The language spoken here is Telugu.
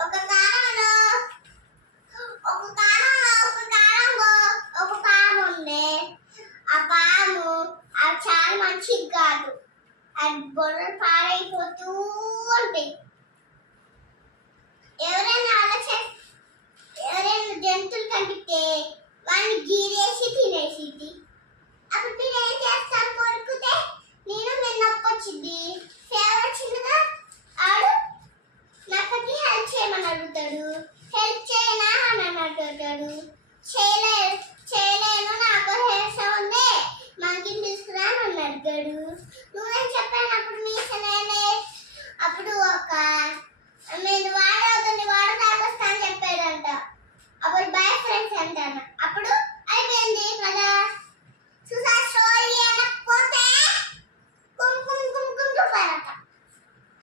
ఒక కాలంలో ఒక పాము ఉంది. ఆ పాము అది చాలా మంచిది కాదు. అది బొర్రలు పాడైపోతూ ఉంటాయి. ఎవరైనా జంతువులు కనిపిస్తే వాడిని గీరేసి తినేసిద్ది. అప్పుడు మీరు ఏం చేస్తారు? కొరుకుతే నేను నొప్పి వచ్చింది, ఫీవర్ వచ్చిందిగా